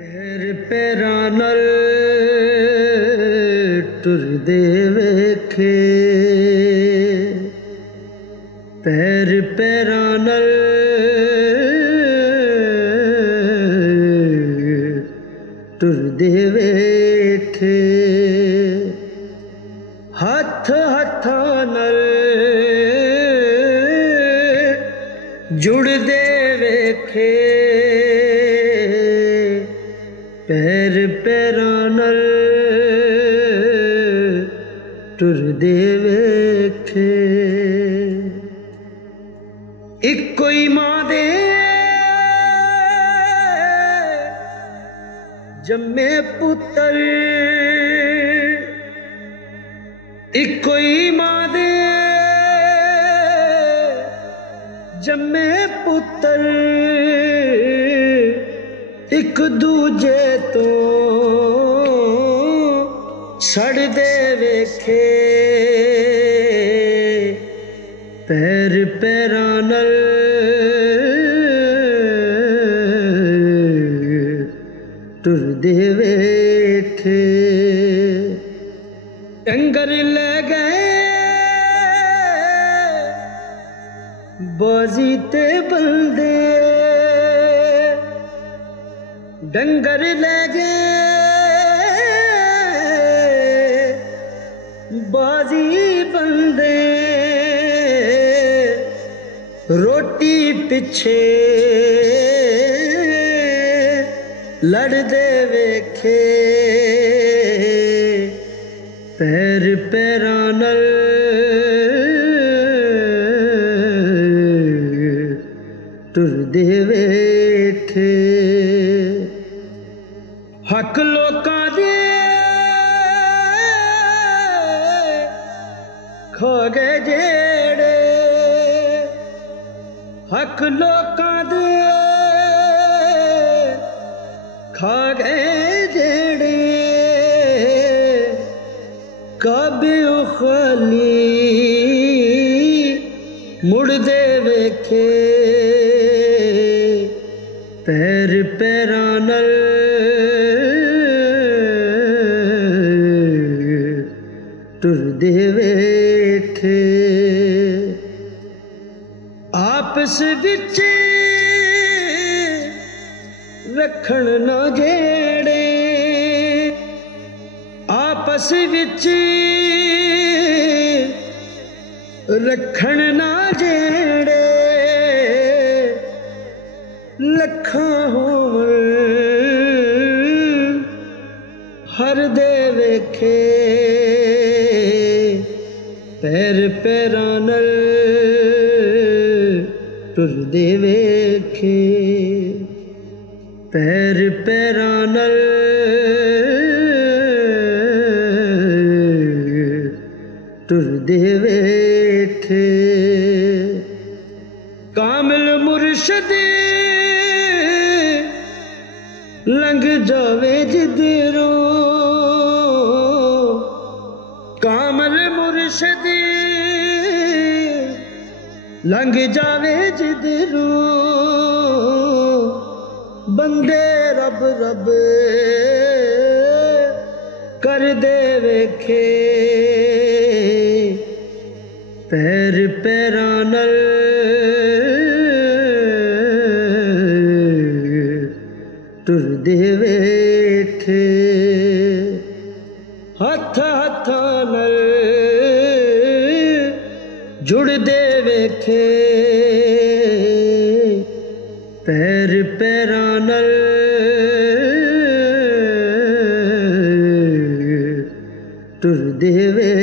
पैर पैरां नाल टुरदे वेखे, पैर पैरां नाल टुरदे वेखे, हथ हथां नाल जुड़दे वेखे, पैर पैरां नाल टुरदे वेखे। इक्को ही मां दे जम्मे पुत्तर, इक्को ही मां दे जम्मे पुत्तर, एक दूजे तो सड़दे वेखे, पैर पैरां नाल टुरदे वेखे। डंगर ले गए बाजी ते बंदे, डंगर ले गए बाजी बंदे, रोटी पिछे लड़दे वेखे, पैर पैरां नाल टुरदे वेखे। हक लोकां दे खा गए जेड़े, हक लोकां दे खा गए जेड़े, कभी खाली मुड़दे वेखे, पैर पैरां नाल टुरदे वेखे। आपस विच रखण ना जेड़े, आपस विच रखण ना जेड़े, लखां होवन हर दे वेखे, पैर पैरां नाल टुरदे वेखे, पैर पैरां नाल टुरदे वेखे। कामिल मुर्शद लंघ जावे जिधरों, कामिल मुर्शद लंघ जावे जिधरों, बंदे रब रब कर दे वेखे, पैर पैरां नाल टुरदे वेखे, हथ हथां नाल जुड़दे वेखे, पैर पैरां नाल टुरदे वेखे।